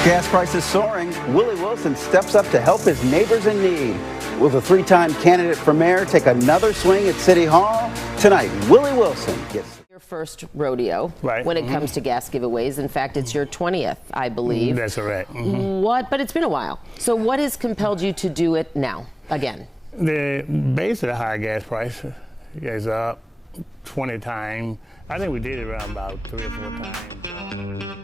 With gas prices soaring, Willie Wilson steps up to help his neighbors in need. Will the three-time candidate for mayor take another swing at City Hall? Tonight, Willie Wilson gets your first rodeo right. when it comes to gas giveaways. In fact, it's your 20th, I believe. That's correct. But it's been a while. So what has compelled you to do it now, again? The base of the high gas price is up 20 times. I think we did it around about 3 or 4 times.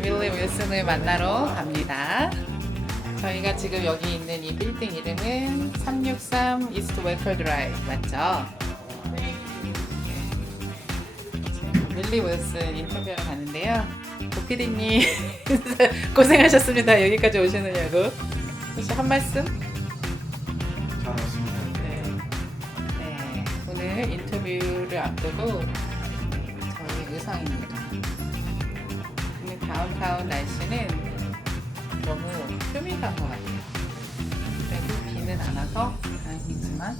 윌리 윌슨을 만나러 갑니다. 저희가 지금 여기 있는 이 빌딩 이름은 363 이스트 웨이커 드라이브 맞죠? 윌리 윌슨 인터뷰하러 가는데요. 도피디님 고생하셨습니다. 여기까지 오시느냐고. 혹시 한 말씀? 잘 왔습니다. 네, 오늘 인터뷰를 앞두고 저희 의상입니다. 오늘 다운타운 날씨는 너무 휴미한 것 같아요. 그래도 비는 안 와서 다행이지만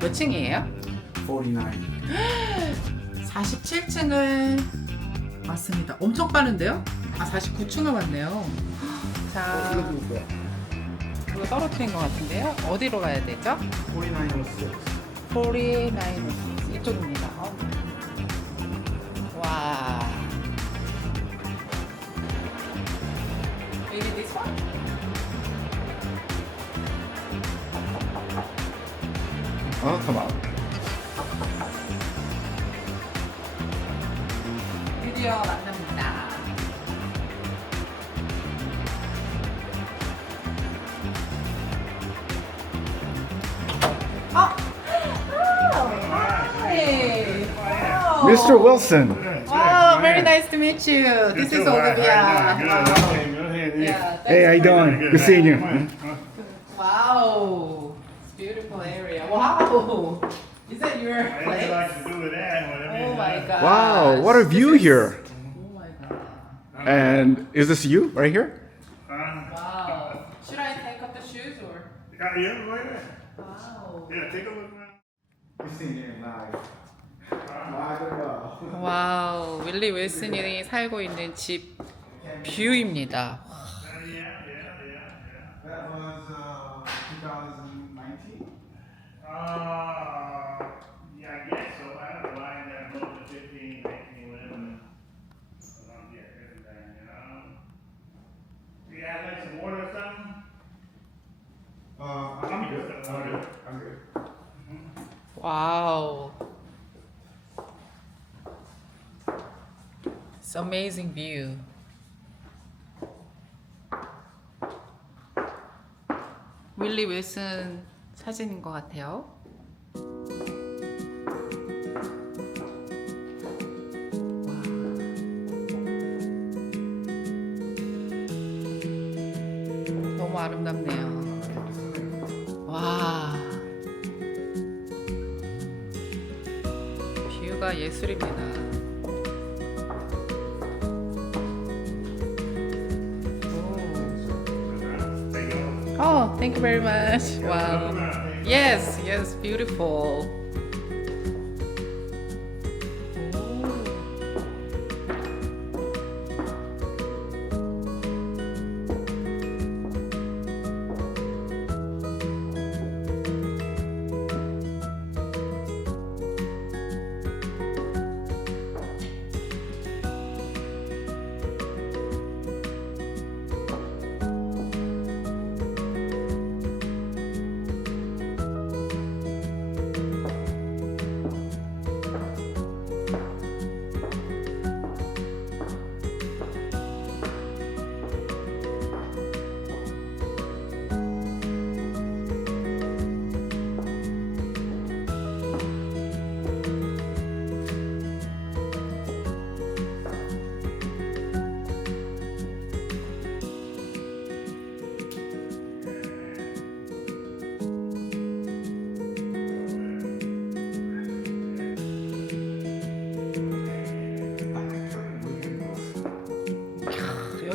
몇 층이에요? 49. 47층을 왔습니다. 엄청 빠른데요? 아 49층을 왔네요. 자, 그거 떨어뜨린 것 같은데요? 어디로 가야 되죠? 4906. 4906 이쪽입니다. 와. Maybe this one? Oh, come on. 드디어 만납니다. Hey. Wow. Mr. Wilson. Wow, very nice to meet you. This is Olivia. Yeah, Hey, how you doing? Good seeing you. Wow, it's a beautiful area. Wow, is that your place? Oh my god. Wow, what a view here. Oh my god. And is this you right here? Wow. Should I take off the shoes or? Wow. Yeah, take a look. We're seeing it live. Live and well. 와우, 윌리 윌슨이 살고 있는 집 뷰입니다. That was 2019. Yeah, I guess so. I don't know why that moved to 15, 19, whatever. I don't get everything, you know. You guys like some water or something? I'm good. I'm good. 와우. It's amazing view. 윌리 윌슨 사진인 것 같아요. 와. 너무 아름답네요. 와. 뷰가 예술입니다. Oh, thank you very much. Wow. Yes, yes, beautiful.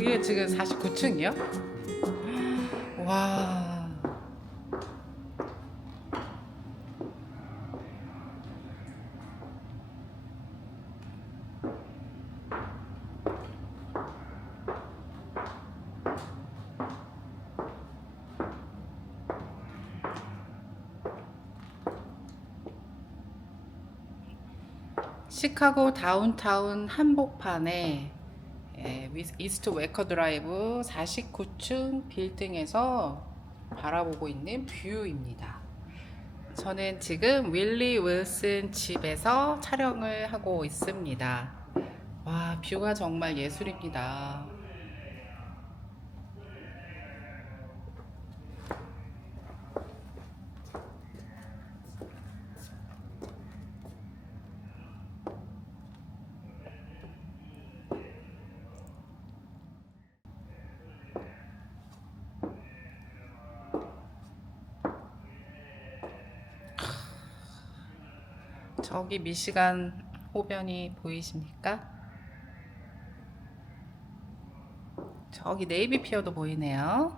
여기가 지금 49층이요? 와. 시카고 다운타운 한복판에 이스트 웨커 드라이브 49층 빌딩에서 바라보고 있는 뷰입니다. 저는 지금 윌리 윌슨 집에서 촬영을 하고 있습니다. 와, 뷰가 정말 예술입니다. 저기 미시간 호변이 보이십니까? 저기 네이비 피어도 보이네요.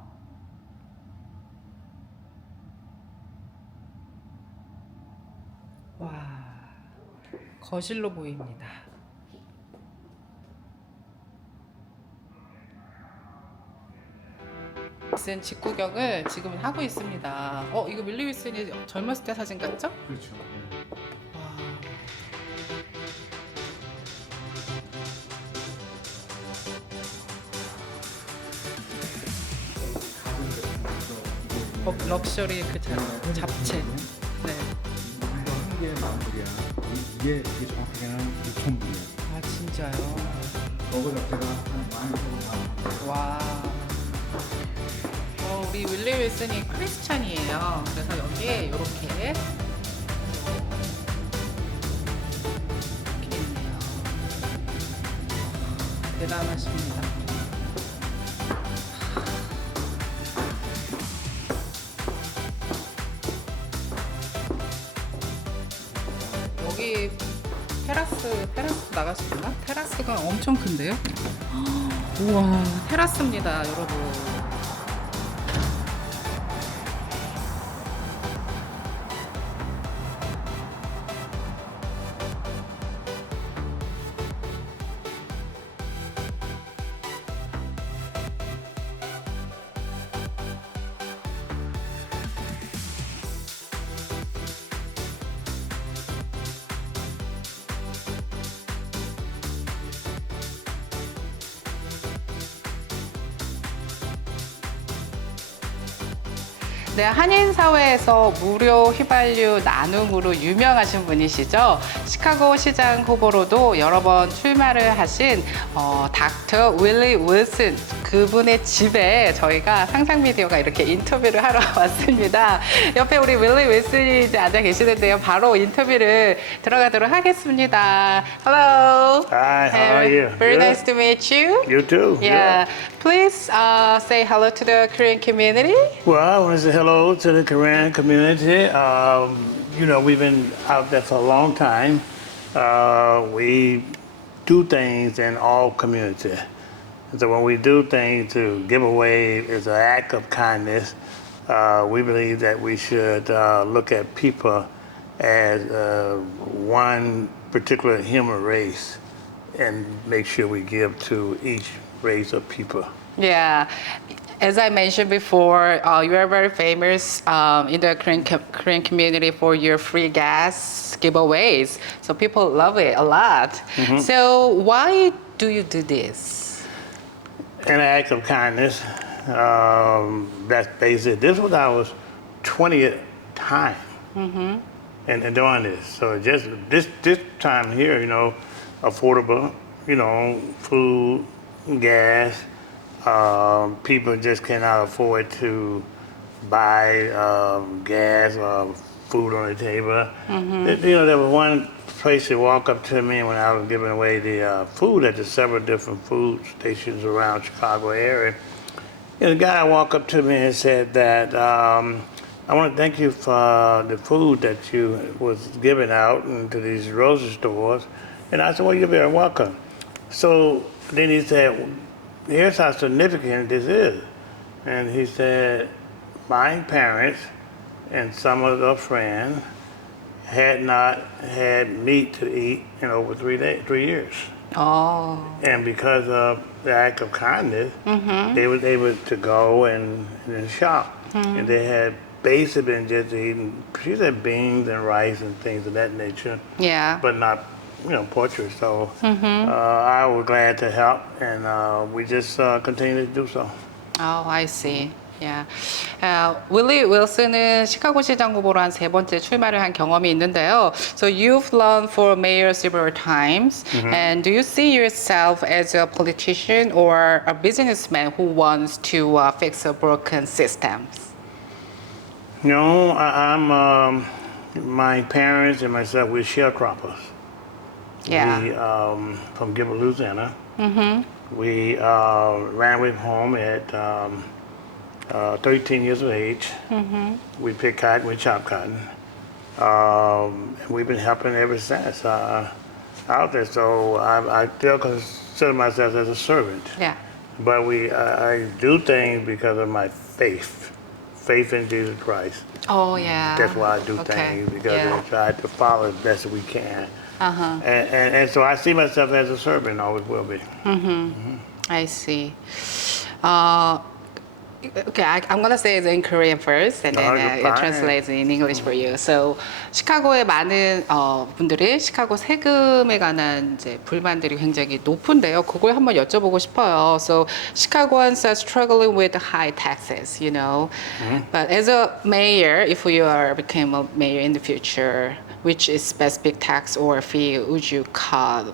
와, 거실로 보입니다. 윌슨 집 구경을 지금 하고 있습니다. 이거 윌리 윌슨이 젊었을 때 사진 같죠? 그렇죠. 럭셔리 그 잡채. 네. 이거 한 개에 10,000불이야. 이게 정확하게는 6,000불이야. 아, 진짜요? 저거 자체가 한 12,000불. 와. 우리 윌리 윌슨이 크리스찬이에요. 그래서 여기에 이렇게 있네요. 대단하십니다. 여기 테라스 나갈 수 있나? 테라스가 엄청 큰데요? 우와, 테라스입니다, 여러분. 네, 한인사회에서 무료 휘발유 나눔으로 유명하신 분이시죠. 시카고 시장 후보로도 여러 번 출마를 하신 닥터 윌리 윌슨, 그분의 집에 저희가 상상미디어가 이렇게 인터뷰를 하러 왔습니다. 옆에 우리 윌리 윌슨이 이제 앉아 계시는데요. 바로 인터뷰를 들어가도록 하겠습니다. Hello. Hi, how are you? Very Good? nice to meet you. You too. Yeah. Please say hello to the Korean community. Well, I want to say hello to the Korean community. You know, we've been out there for a long time. We do things in all communities. So when we do things to give away is an act of kindness. We believe that we should look at people as one particular human race and make sure we give to each race of people. Yeah. As I mentioned before, you are very famous in the Korean community for your free gas giveaways. So people love it a lot. So why do you do this? An act of kindness. That's basic. This was our 20th time in doing this. So just this time here, you know, affordable, you know, food, gas. People just cannot afford to buy gas or food on the table. You know, there was one place that walked up to me when I was giving away the food at the several different food stations around Chicago's area. And the guy walked up to me and said that, I want to thank you for the food that you was giving out into these grocery stores. And I said, well, you're very welcome. So then he said, here's how significant this is. And he said, my parents and some of their friends had not had meat to eat in over 3 years. Oh. And because of the act of kindness, they was able to go and shop. And they had basically been just eating, she said beans and rice and things of that nature. Yeah. But not, poultry. So I was glad to help, and we just continue to do so. Oh, I see. Yeah. 윌리 윌슨은 시카고 시장 후보로 한 3번째 출마를 한 경험이 있는데요. So you've run for mayor several times, and do you see yourself as a politician or a businessman who wants to fix a broken systems? No, I'm. My parents and myself, we're sharecroppers. Yeah. We from Gilbert, Louisiana. We ran away from home at 13 years of age. We pick cotton, we chop cotton. And we've been helping ever since out there. So I still consider myself as a servant. Yeah. But I do things because of my faith in Jesus Christ. Oh, yeah. That's why I do things, because I try to follow as best as we can. And so I see myself as a servant, always will be. I see. Okay, I'm going to say it in Korean first, and then you're it fine. translates in English for you. So, 시카고의 많은 분들이 시카고 세금에 관한 이제 불만들이 굉장히 높은데요. 그걸 한번 여쭤보고 싶어요. So, Chicagoans are struggling with high taxes, But as a mayor, if you became a mayor in the future, which specific tax or fee would you cut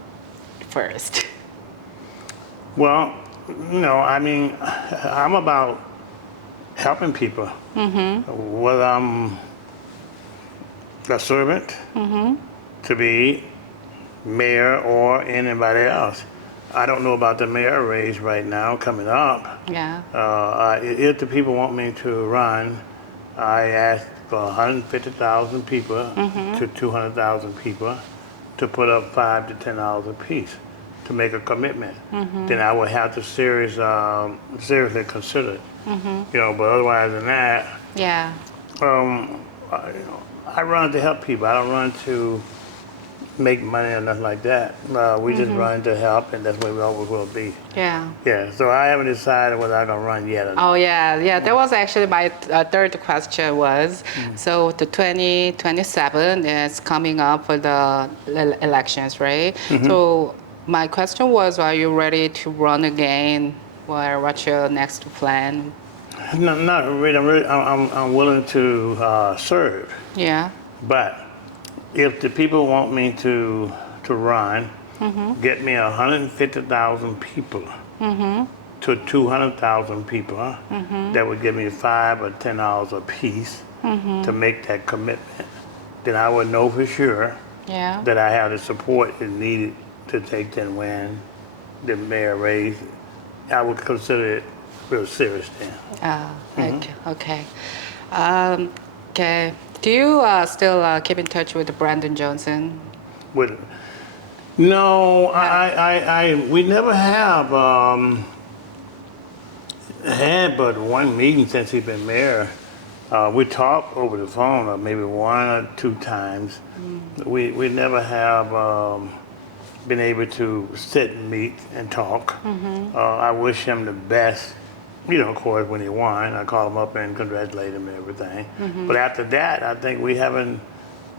first? Well, I'm about helping people. Whether I'm a servant to be mayor or anybody else. I don't know about the mayor race right now coming up. Yeah. If the people want me to run, I ask for 150,000 people to 200,000 people to put up $5 to $10 a piece to make a commitment. Then I would have to seriously consider it. But otherwise than that, Yeah. I run to help people. I don't run to make money or nothing like that. We just run to help, and that's where we always will be. Yeah. Yeah, so I haven't decided whether I'm going to run yet or not. Oh, yeah. That was actually my third question was, so the 2027 is coming up for the elections, right? So my question was, are you ready to run again? Or what's your next plan? No, not really. I'm willing to serve. Yeah. But if the people want me to run, get me 150,000 people to 200,000 people, that would give me $5 or $10 a piece to make that commitment. Then I would know for sure that I have the support that's needed to take and win the mayor race. I would consider it real serious then. Okay. Okay. Do you still keep in touch with Brandon Johnson? No, we never have had but one meeting since he's been mayor. We talk over the phone maybe 1 or 2 times. We never have been able to sit and meet and talk. I wish him the best. Of course, when he won, I called him up and congratulated him and everything. But after that, I think we haven't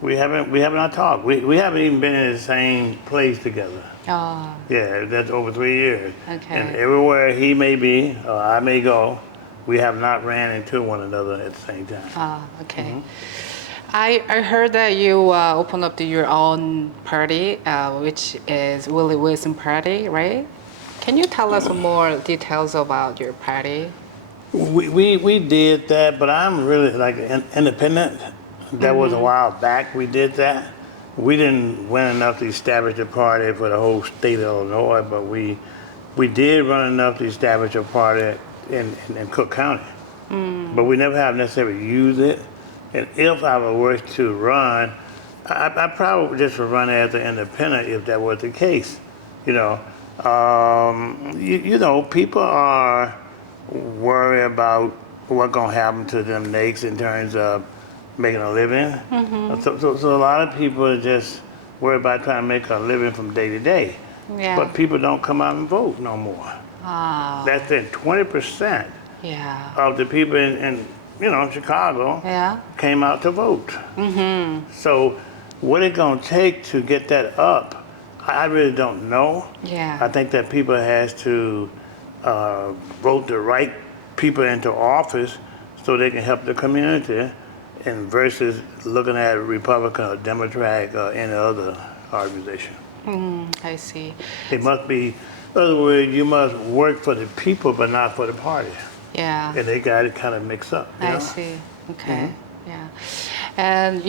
not talked. We haven't even been in the same place together. Oh. Yeah, that's over 3 years. Okay. And everywhere he may be, or I may go, we have not ran into one another at the same time. Ah, okay. I heard that you opened up your own party, which is Willie Wilson Party, right? Can you tell us more details about your party? We did that, but I'm really like independent. That was a while back we did that. We didn't win enough to establish a party for the whole state of Illinois, but we did run enough to establish a party in Cook County. But we never have necessarily used it. And if I were to run, I probably just would run as an independent if that was the case. You know, people are worried about what's going to happen to them next in terms of making a living. So a lot of people are just worried about trying to make a living from day to day. Yeah. But people don't come out and vote no more. Ah, That's it. 20% yeah. of the people in Chicago Yeah. came out to vote. So what it's going to take to get that up, I really don't know. Yeah. I think that people has to vote the right people into office so they can help the community, and versus looking at Republican or Democrat or any other organization. I see. It must be, in other words, you must work for the people but not for the party. Yeah. And they got it kind of mixed up. you I know? see. Okay. Yeah. And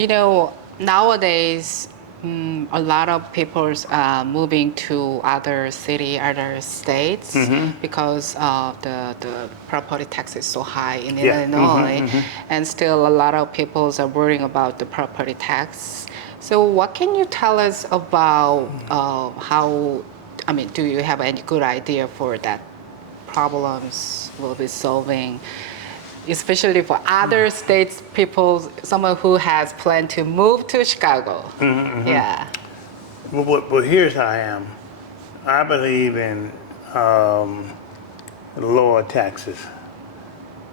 nowadays, a lot of people are moving to other states because the property tax is so high in Yeah. Illinois, and still a lot of people are worrying about the property tax. So what can you tell us about how? I mean, do you have any good idea for that problems will be solving? Especially for other states people, someone who has planned to move to Chicago. Yeah. Well, here's how I am. I believe in lower taxes.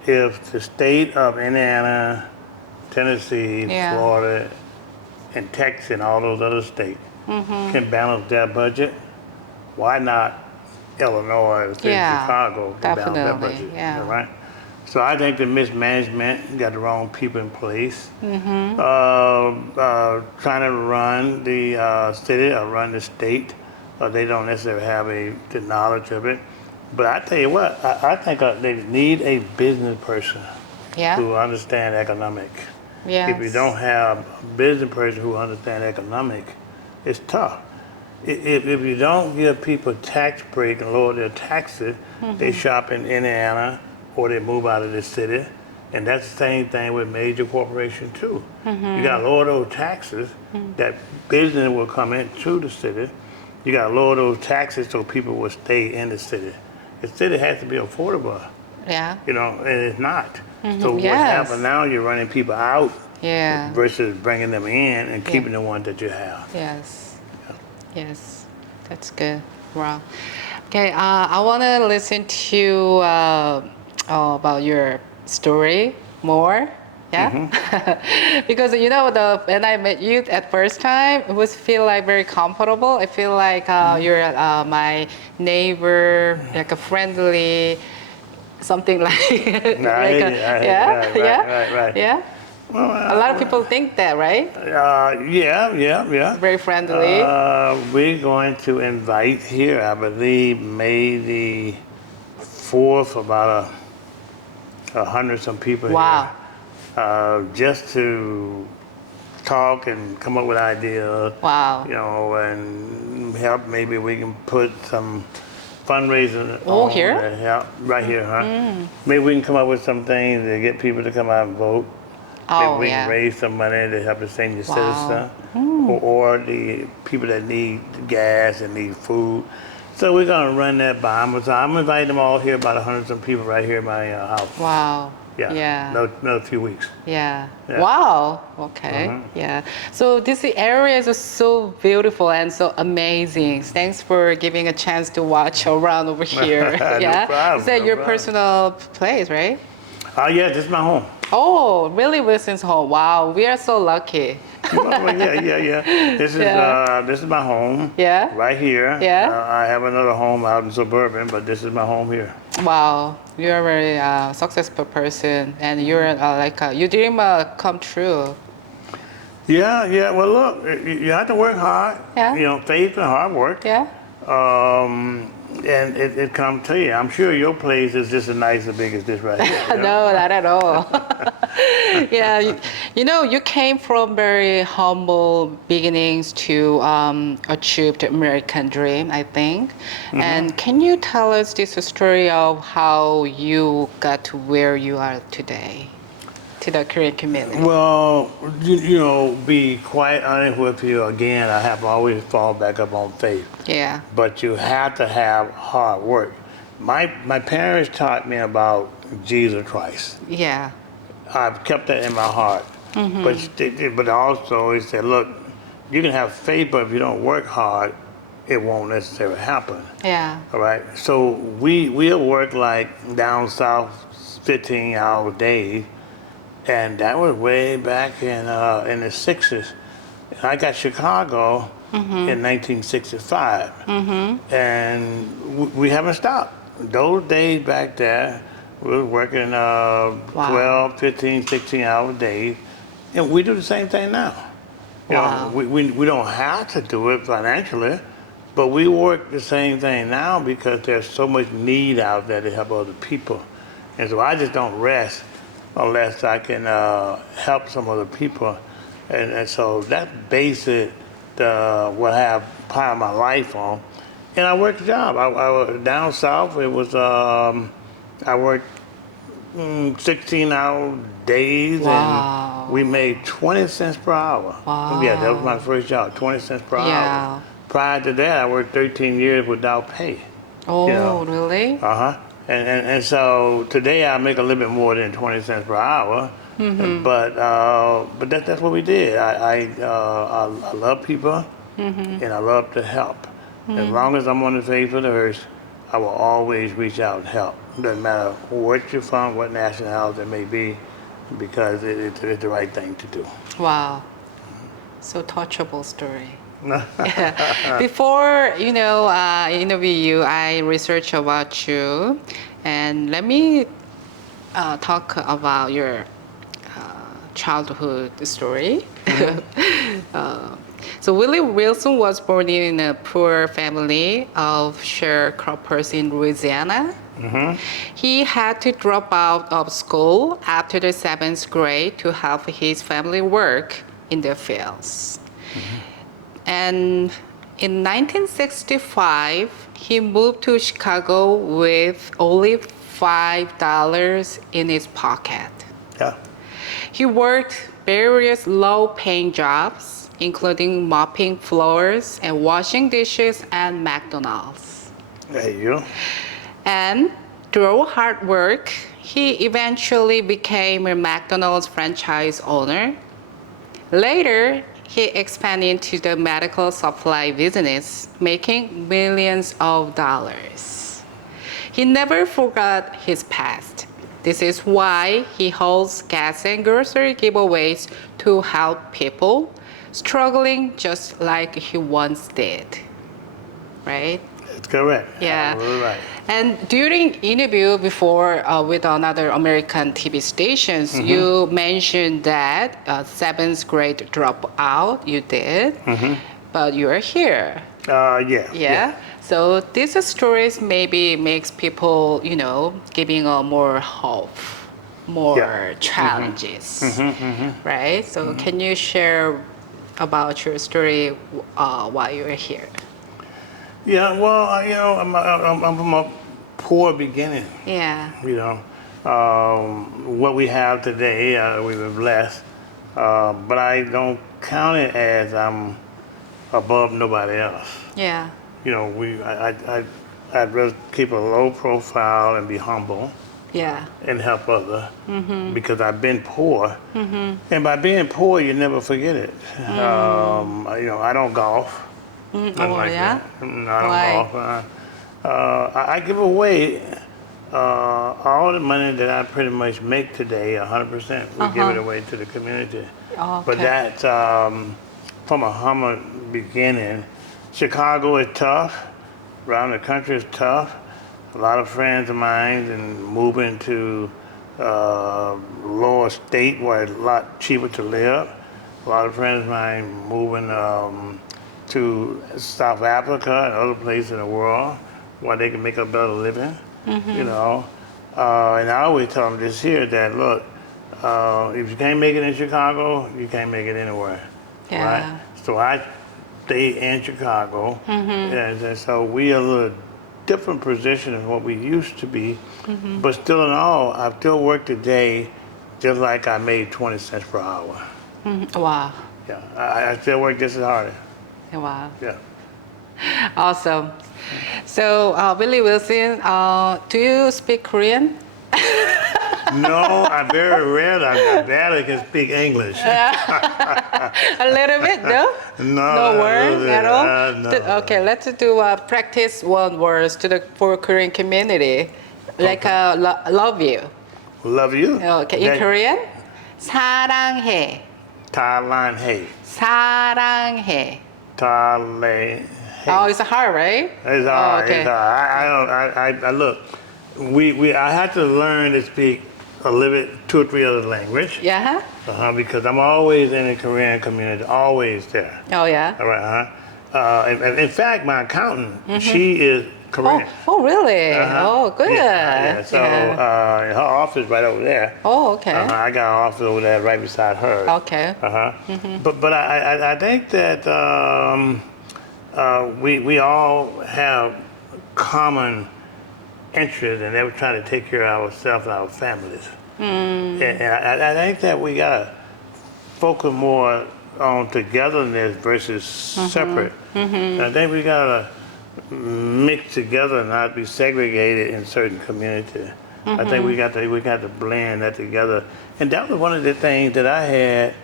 If the state of Indiana, Tennessee, Yeah. Florida, and Texas, and all those other states can balance their budget, why not Illinois, the state Yeah, of Chicago can balance their definitely, budget? yeah. Right? So I think the mismanagement got the wrong people in place. Trying to run the city or run the state, they don't necessarily have the knowledge of it. But I tell you what, I think they need a business person Yeah. who understand economic. Yes. If you don't have a business person who understands economic, it's tough. If you don't give people tax break and lower their taxes, they shop in Indiana or they move out of the city. And that's the same thing with major corporations too. You got to lower those taxes, that business will come into the city. You got to lower those taxes so people will stay in the city. The city has to be affordable, Yeah. and it's not. So what's Yes. happening now, you're running people out Yeah. versus bringing them in and keeping the ones that you have. Yes. Yes. That's good. Wow. Okay. I want to listen to about your story more. Yeah. Because when I met you at first time, it was feel like very comfortable. I feel like you're my neighbor, like a friendly, something like. Right, right. Yeah. A lot of people think that, right? Yeah. Very friendly. We're going to invite here, I believe, May the 4th, about 100-some people Wow. here. Just to talk and come up with ideas. Wow. And help. Maybe we can put some fundraising on here? to help right here, huh? Maybe we can come up with some things to get people to come out and vote. Oh, Maybe we yeah. can raise some money to help the senior Wow. citizen or the people that need gas and need food. So we're going to run that by them. So I'm inviting them all here, about 100-some people right here in my house. Wow. Yeah. Yeah. Another few weeks. Yeah. Yeah. Wow. Okay. Yeah. So this area is so beautiful and so amazing. Thanks for giving a chance to watch around over here. No Yeah. problem, Is that no your problem. personal place, right? Yeah, this is my home. Oh, Willie Wilson's home. Wow. We are so lucky. Yeah. This is Yeah. this is my home. Yeah. Right here. Yeah. I have another home out in suburban, but this is my home here. Wow. You're a very successful person, and you're your dream come true. Yeah. Well, look, you have to work hard. Yeah. Faith and hard work. Yeah. And it comes to you. I'm sure your place is just as nice and big as this right here. No, not at all. Yeah, you came from very humble beginnings to achieve the American dream, I think. And can you tell us this story of how you got to where you are today? to the Korean community? Well, you know, be quite honest with you, again, I have always fall back up on faith. Yeah. But you have to have hard work. My parents taught me about Jesus Christ. Yeah. I've kept that in my heart. But also, he said, look, you can have faith, but if you don't work hard, it won't necessarily happen. Yeah. All right. So we'll work like down south 15-hour days, and that was way back in the 60s. And I got Chicago in 1965, and we haven't stopped. Those days back there, we were working 12, 15, 16-hour days, and we do the same thing now. You know, we don't have to do it financially, but we work the same thing now because there's so much need out there to help other people. And so I just don't rest unless I can help some other people. And so that's basic what I have piled my life on. And I worked a job. I was down south. It was, I worked 16-hour days, and we made 20 cents per hour. Wow. Yeah, that was my first job, 20 cents per hour. Prior to that, I worked 13 years without pay. Oh, you know. Really? And so today I make a little bit more than 20 cents per hour. But that's what we did. I love people, and I love to help. As long as I'm on the face of the earth, I will always reach out and help. Doesn't matter what you're from, what nationality it may be, because it's the right thing to do. Wow. So touchable story. Before, interview you, I researched about you, and let me talk about your childhood story. So Willie Wilson was born in a poor family of sharecroppers in Louisiana. He had to drop out of school after the 7th grade to help his family work in the fields. And in 1965, he moved to Chicago with only $5 in his pocket. Yeah. He worked various low-paying jobs, including mopping floors and washing dishes at McDonald's. There you go. And through hard work, he eventually became a McDonald's franchise owner. Later, he expanded into the medical supply business, making millions of dollars. He never forgot his past. This is why he holds gas and grocery giveaways to help people struggling just like he once did. Right? That's correct. Yeah. Absolutely right. And during interview before with another American TV stations, you mentioned that 7th grade dropout you did, but you are here. Yeah. So these stories maybe makes people, giving a more hope, more challenges, right? So can you share about your story while you're here? Yeah, well, I'm from a poor beginning. Yeah. What we have today, we were blessed, but I don't count it as I'm above nobody else. Yeah. I'd rather keep a low profile and be humble. Yeah. And help others because I've been poor, and by being poor, you never forget it. I don't golf. Yeah? I don't golf. I give away all the money that I pretty much make today, 100%. We give it away to the community. Okay. But that's from a humble beginning. Chicago is tough. Around the country is tough. A lot of friends of mine and moving to lower state where it's a lot cheaper to live. A lot of friends of mine moving to South Africa and other places in the world where they can make a better living, And I always tell them this here that, look, if you can't make it in Chicago, you can't make it anywhere, right? So I stay in Chicago, and so we are a little different position than what we used to be, but still in all, I still work today just like I made 20 cents per hour. Wow. Yeah, I still work just as hard. Wow. Yeah. Awesome. So, Willie Wilson, do you speak Korean? No, I very rarely, I barely can speak English. A little bit, no? No words at all? No. Okay, let's do practice one words for Korean community. Like love you. Love you. Okay, in Korean, 사랑해. Thailand, 사랑해. Thailand. Oh, it's hard, right? It's hard. Okay. It's hard. I look. I had to learn to speak a little bit, 2 or 3 other language. Yeah. Because I'm always in the Korean community, always there. Oh, yeah. All right. In fact, my accountant, she is Korean. Oh, really? Uh-huh. Oh, good. Yeah. So her office right over there. Oh, okay. I got an office over there right beside hers. Okay. But I think that we all have common interest and we're trying to take care of ourselves and our families. And I think that we gotta focus more on togetherness versus separate. I think we gotta mix together and not be segregated in certain communities. I think we got to blend that together. And that was one of the things that I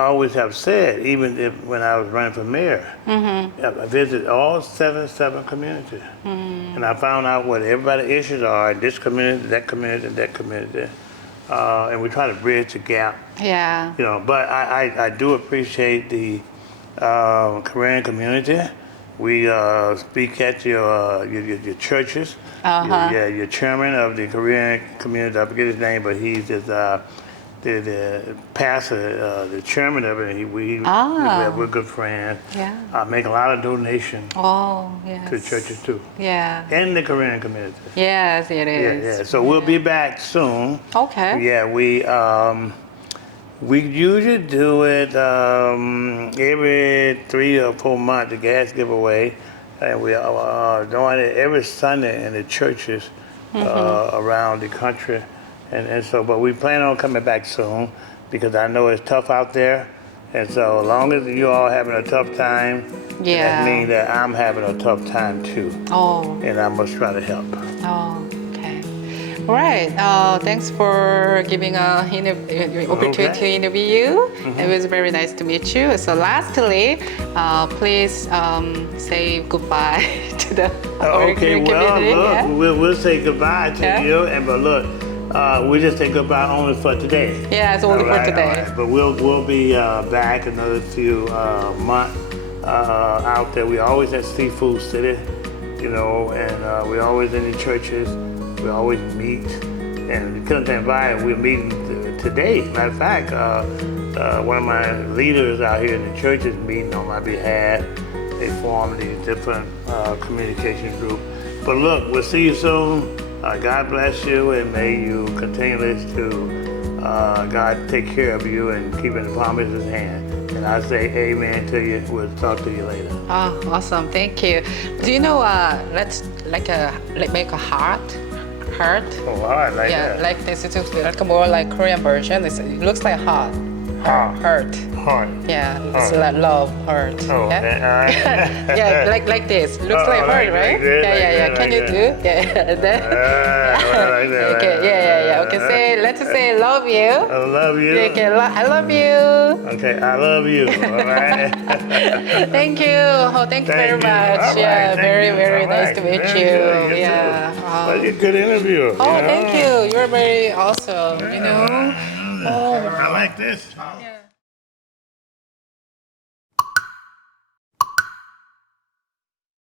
always have said, even when I was running for mayor. I visited all 7 communities. And I found out what everybody's issues are in this community, that community, and that community. And we try to bridge the gap. Yeah. You know, but I do appreciate the Korean community. We speak at your churches. Your chairman of the Korean community, I forget his name, but he's just the pastor, the chairman of it. We're good friends. Yeah. Make a lot of donations Oh, yes. to churches too, Yeah. in the Korean community. Yes, it is. Yeah. So we'll be back soon. Okay. Yeah, we usually do it every 3 or 4 months, the gas giveaway. And we are doing it every Sunday in the churches around the country. And so, but we plan on coming back soon because I know it's tough out there. And so as long as you all having a tough time, that means that I'm having a tough time too. Oh. And I must try to help. Oh, okay. All right. Thanks for giving an opportunity to interview you. It was very nice to meet you. So lastly, please say goodbye to the Okay, well, community. look, we'll say goodbye to you. But look, we just say goodbye only for today. Yeah, it's only for today. All right. But we'll be back another few months out there. We always at Seafood City, you know, and we're always in the churches. We always meet, and you couldn't invite. We're meeting today. Matter of fact, one of my leaders out here in the church is meeting on my behalf. They form these different communication groups. But look, we'll see you soon. God bless you, and may you continue to God take care of you and keep in the palm of His hand. And I say amen to you. We'll talk to you later. Oh, awesome! Thank you. Do you know? Let's make a heart. Oh, heart like that. Like this. It's like a more like Korean version. It looks like heart. Heart. Heart. Yeah, it's like love, heart. Oh, yeah. Yeah, like this. Looks like heart, like right? this, Yeah. like Can you that. do? Yeah. Then. Like that, Okay. Yeah. Okay. Let's say love you. I love you. Okay. I love you. Okay, I love you. All right. Thank you. Oh, thank you very you. much. All Yeah, right, thank very, you. very All nice right. to meet Very you. good. You Yeah. too. Well, you're a good interview. Oh, thank you. You're very awesome. You know. Oh. I like this. Yeah.